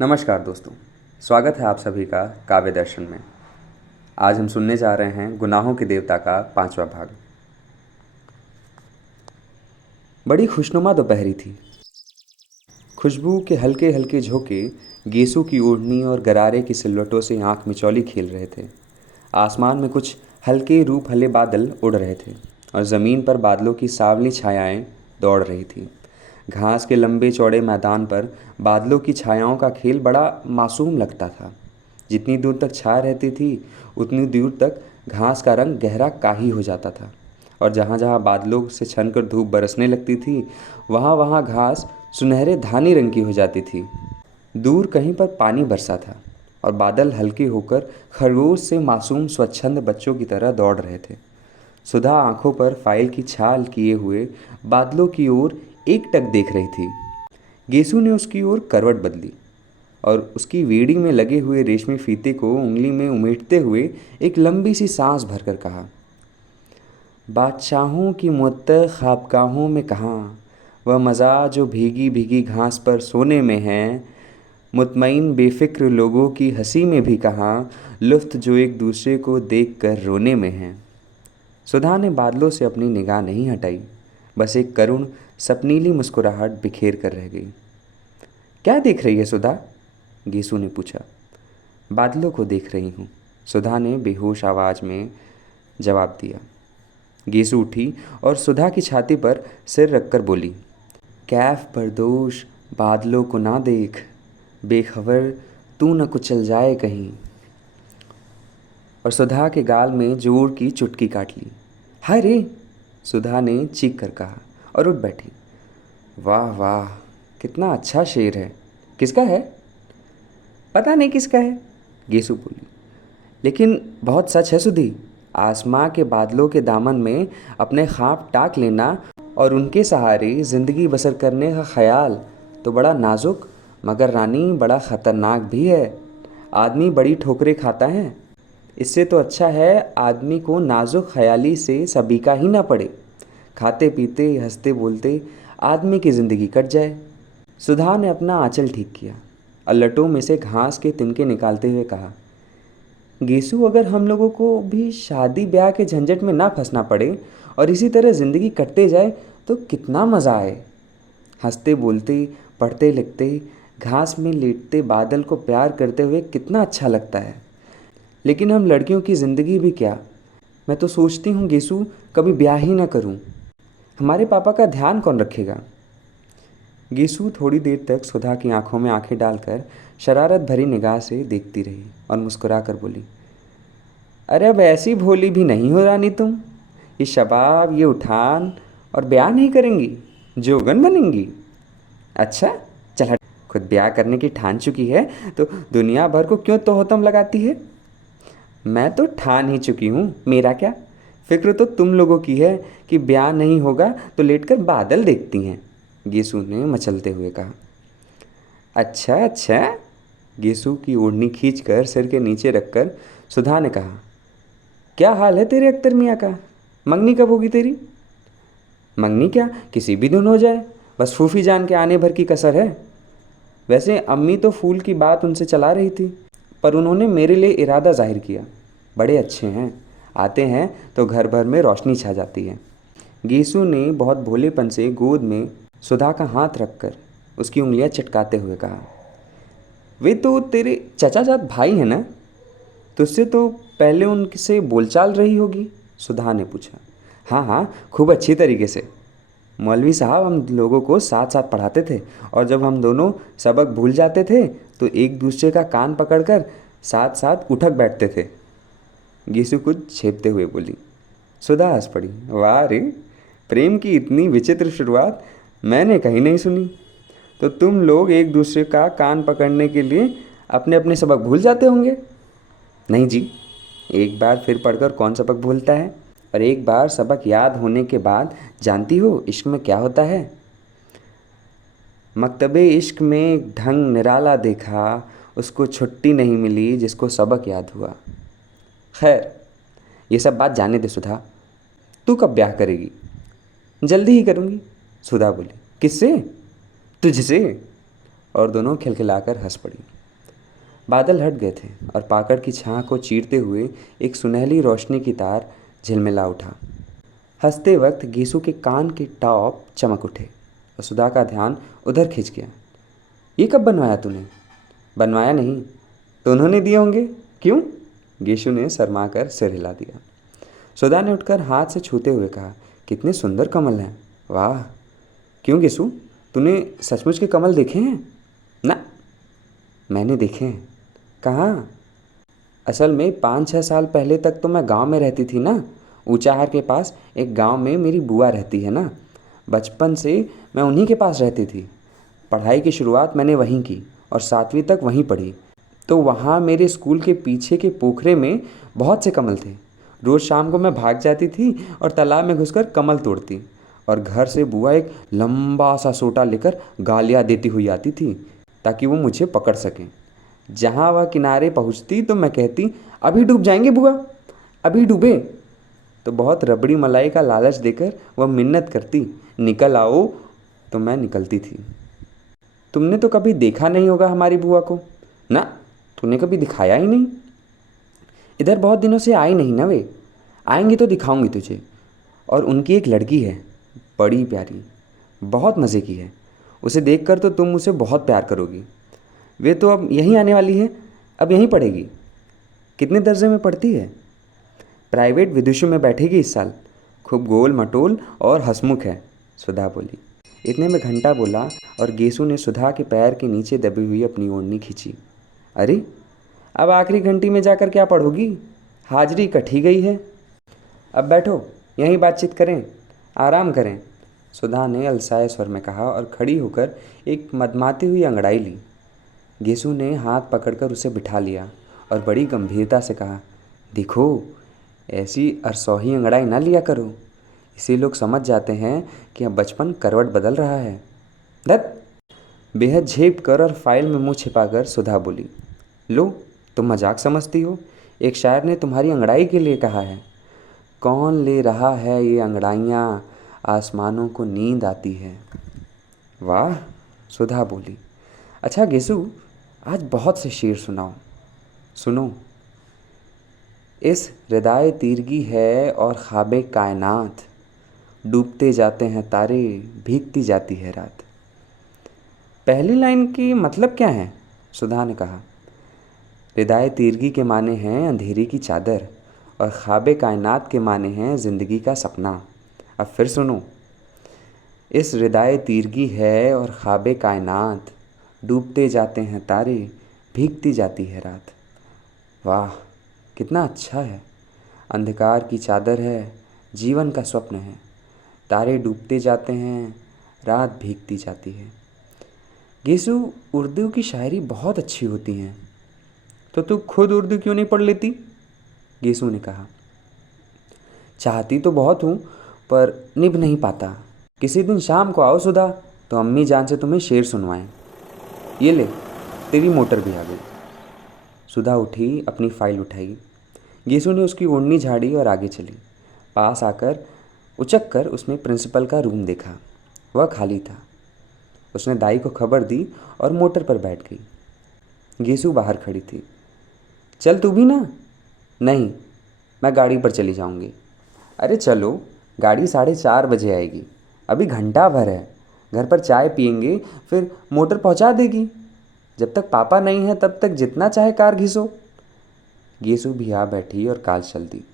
नमस्कार दोस्तों, स्वागत है आप सभी का काव्य दर्शन में। आज हम सुनने जा रहे हैं गुनाहों के देवता का 5वां भाग। बड़ी खुशनुमा दोपहरी थी। खुशबू के हल्के हल्के झोंके गेसू की ओढ़नी और गरारे की सिलवटों से आंख मिचौली खेल रहे थे। आसमान में कुछ हल्के रूप हले बादल उड़ रहे थे और ज़मीन पर बादलों की सांवली छायाएं दौड़ रही थी। घास के लंबे चौड़े मैदान पर बादलों की छायाओं का खेल बड़ा मासूम लगता था। जितनी दूर तक छाया रहती थी उतनी दूर तक घास का रंग गहरा काही हो जाता था और जहाँ जहाँ बादलों से छनकर धूप बरसने लगती थी वहाँ वहाँ घास सुनहरे धानी रंग की हो जाती थी। दूर कहीं पर पानी बरसा था और बादल हल्के होकर खरगोश से मासूम स्वच्छंद बच्चों की तरह दौड़ रहे थे। सुधा आंखों पर फाइल की छाल किए हुए बादलों की ओर एकटक देख रही थी। गेसू ने उसकी ओर करवट बदली और उसकी वेड़ी में लगे हुए रेशमी फीते को उंगली में उमेटते हुए एक लंबी सी सांस भरकर कहा, बादशाहों की मुअत्तर ख्वाबगाहों में कहाँ, वह मज़ा जो भीगी भीगी घास पर सोने में है, मुतमईन बेफ़िक्र लोगों की हंसी में भी कहाँ, लुत्फ़ जो एक दूसरे को देख कर रोने में है। सुधा ने बादलों से अपनी निगाह नहीं हटाई, बस एक करुण सपनीली मुस्कुराहट बिखेर कर रह गई। क्या देख रही है सुधा? गेसू ने पूछा। बादलों को देख रही हूँ, सुधा ने बेहोश आवाज़ में जवाब दिया। गेसू उठी और सुधा की छाती पर सिर रखकर बोली, कैफ बरदोश बादलों को ना देख, बेखबर तू न कुचल जाए कहीं। और सुधा के गाल में जोर की चुटकी काट ली। हाय रे, सुधा ने चीख कर कहा और उठ बैठी। वाह वाह, कितना अच्छा शेर है। किसका है? पता नहीं किसका है, गेसू बोली, लेकिन बहुत सच है सुधी। आसमां के बादलों के दामन में अपने ख्वाब टाक लेना और उनके सहारे ज़िंदगी बसर करने का ख्याल तो बड़ा नाजुक मगर रानी बड़ा ख़तरनाक भी है। आदमी बड़ी ठोकरें खाता है, इससे तो अच्छा है आदमी को नाजुक ख्याली से सबीका ही ना पड़े। खाते पीते हंसते बोलते आदमी की ज़िंदगी कट जाए। सुधा ने अपना आंचल ठीक किया और लटों में से घास के तिनके निकालते हुए कहा, गेसू, अगर हम लोगों को भी शादी ब्याह के झंझट में ना फंसना पड़े और इसी तरह ज़िंदगी कटते जाए तो कितना मज़ा आए। हंसते बोलते, पढ़ते लिखते, घास में लेटते बादल को प्यार करते हुए कितना अच्छा लगता है। लेकिन हम लड़कियों की ज़िंदगी भी क्या, मैं तो सोचती हूँ गेसू कभी ब्याह ही ना करूँ। हमारे पापा का ध्यान कौन रखेगा? गेसू थोड़ी देर तक सुधा की आंखों में आंखें डालकर शरारत भरी निगाह से देखती रही और मुस्कुरा कर बोली, अरे अब ऐसी भोली भी नहीं हो रानी तुम। ये शबाब, ये उठान और ब्याह नहीं करेंगी, जोगन बनेंगी। अच्छा चल हट, खुद ब्याह करने की ठान चुकी है तो दुनिया भर को क्यों तोहतम लगाती है? मैं तो ठान ही चुकी हूँ, मेरा क्या। फिक्र तो तुम लोगों की है कि ब्याह नहीं होगा तो लेटकर बादल देखती हैं, गेसू ने मचलते हुए कहा। अच्छा अच्छा, गेसू की ओढ़नी खींचकर सिर के नीचे रखकर सुधा ने कहा, क्या हाल है तेरे अख्तर मियाँ का? मंगनी कब होगी तेरी? मंगनी क्या, किसी भी दिन हो जाए, बस फूफी जान के आने भर की कसर है। वैसे अम्मी तो फूल की बात उनसे चला रही थी, पर उन्होंने मेरे लिए इरादा जाहिर किया। बड़े अच्छे हैं, आते हैं तो घर भर में रोशनी छा जाती है। गेसू ने बहुत भोलेपन से गोद में सुधा का हाथ रखकर उसकी उंगलियां चटकाते हुए कहा, वे तो तेरे चचाजाद भाई हैं ना, तुझसे तो पहले उनसे बोलचाल रही होगी? सुधा ने पूछा। हाँ हाँ, खूब अच्छी तरीके से। मौलवी साहब हम लोगों को साथ साथ पढ़ाते थे और जब हम दोनों सबक भूल जाते थे तो एक दूसरे का कान पकड़कर साथ साथ उठक बैठते थे, गेसू कुछ छेपते हुए बोली। सुधा हंस पड़ी। वाह रे, प्रेम की इतनी विचित्र शुरुआत मैंने कहीं नहीं सुनी। तो तुम लोग एक दूसरे का कान पकड़ने के लिए अपने अपने सबक भूल जाते होंगे? नहीं जी, एक बार फिर पढ़कर कौन सबक भूलता है, और एक बार सबक याद होने के बाद जानती हो इश्क में क्या होता है? मकतबे इश्क में एक ढंग निराला देखा, उसको छुट्टी नहीं मिली जिसको सबक याद हुआ। खैर, ये सब बात जाने दे सुधा, तू कब ब्याह करेगी? जल्दी ही करूँगी, सुधा बोली। किससे? तुझसे। और दोनों खिलखिलाकर हंस पड़ी। बादल हट गए थे और पाकड़ की छां को चीरते हुए एक सुनहली रोशनी की तार झिलमिला उठा। हंसते वक्त गीसू के कान के टॉप चमक उठे और सुधा का ध्यान उधर खिंच गया। ये कब बनवाया तूने? बनवाया नहीं तो उन्होंने दिए होंगे। क्यों? गीसू ने शर्मा कर सिर हिला दिया। सुधा ने उठकर हाथ से छूते हुए कहा, कितने सुंदर कमल हैं। वाह। क्यों गीसू, तूने सचमुच के कमल देखे हैं? ना, मैंने देखे हैं। कहाँ? असल में 5-6 साल पहले तक तो मैं गांव में रहती थी ना। ऊंचाहार के पास एक गांव में मेरी बुआ रहती है ना। बचपन से मैं उन्हीं के पास रहती थी। पढ़ाई की शुरुआत मैंने वहीं की और 7वीं तक वहीं पढ़ी। तो वहाँ मेरे स्कूल के पीछे के पोखरे में बहुत से कमल थे। रोज़ शाम को मैं भाग जाती थी और तालाब में घुसकर कमल तोड़ती, और घर से बुआ एक लंबा सा सोटा लेकर गालियाँ देती हुई आती थी ताकि वो मुझे पकड़ सकें। जहाँ वह किनारे पहुँचती तो मैं कहती, अभी डूब जाएंगे बुआ, अभी डूबे। तो बहुत रबड़ी मलाई का लालच देकर वह मिन्नत करती, निकल आओ। तो मैं निकलती थी। तुमने तो कभी देखा नहीं होगा हमारी बुआ को। ना, तूने कभी दिखाया ही नहीं। इधर बहुत दिनों से आई नहीं ना वे। आएंगे तो दिखाऊंगी तुझे। और उनकी एक लड़की है, बड़ी प्यारी, बहुत मज़े की है। उसे देखकर तो तुम उसे बहुत प्यार करोगी। वे तो अब यहीं आने वाली है, अब यहीं पढ़ेगी। कितने दर्जे में पढ़ती है? प्राइवेट विदुषु में बैठेगी इस साल। खूब गोल मटोल और हंसमुख है, सुधा बोली। इतने में घंटा बोला और गेसू ने सुधा के पैर के नीचे दबी हुई अपनी ओढ़नी खींची। अरे, अब आखिरी घंटी में जाकर क्या पढ़ोगी? हाजिरी कटी गई है। अब बैठो, यहीं बातचीत करें, आराम करें, सुधा ने अलसाए स्वर में कहा और खड़ी होकर एक मदमाती हुई अंगड़ाई ली। गेसू ने हाथ पकड़कर उसे बिठा लिया और बड़ी गंभीरता से कहा, देखो, ऐसी अरसोही अंगड़ाई ना लिया करो। इसे लोग समझ जाते हैं कि अब बचपन करवट बदल रहा है। धत। बेहद झेप कर और फाइल में मुंह छिपाकर सुधा बोली, लो, तुम मजाक समझती हो। एक शायर ने तुम्हारी अंगड़ाई के लिए कहा है, कौन ले रहा है ये अंगड़ाइयाँ, आसमानों को नींद आती है। वाह, सुधा बोली। अच्छा गेसू, आज बहुत से शेर सुनाओ। सुनो। इस हृदय तीरगी है और ख्वाबे कायनात, डूबते जाते हैं तारे, भीगती जाती है रात। पहली लाइन की मतलब क्या है? सुधा ने कहा। हृदय तीरगी के माने हैं अंधेरी की चादर और ख्वाबे कायनात के माने हैं ज़िंदगी का सपना। अब फिर सुनो। इस हृदय तीरगी है और ख्वाबे कायनात, डूबते जाते हैं तारे, भीगती जाती है रात। वाह, कितना अच्छा है। अंधकार की चादर है, जीवन का स्वप्न है। तारे डूबते जाते हैं, रात भीगती जाती है। गेसू, उर्दू की शायरी बहुत अच्छी होती हैं। तो तू खुद उर्दू क्यों नहीं पढ़ लेती? गेसू ने कहा। चाहती तो बहुत हूँ, पर निभ नहीं पाता। किसी दिन शाम को आओ सुधा, तो अम्मी जान से तुम्हें शेर सुनवाएं। ये ले, तेरी मोटर भी आ गई। सुधा उठी, अपनी फाइल उठाई। गेसू ने उसकी ओढ़नी झाड़ी और आगे चली। पास आकर उचक कर उसने प्रिंसिपल का रूम देखा। वह खाली था। उसने दाई को खबर दी और मोटर पर बैठ गई। गेसू बाहर खड़ी थी। चल तू भी ना। नहीं, मैं गाड़ी पर चली जाऊंगी। अरे चलो, गाड़ी 4:30 बजे आएगी, अभी घंटा भर है। घर पर चाय पियेंगे, फिर मोटर पहुंचा देगी। जब तक पापा नहीं है तब तक जितना चाहे कार घिसो। गेसू भी आ बैठी और कार चल दी।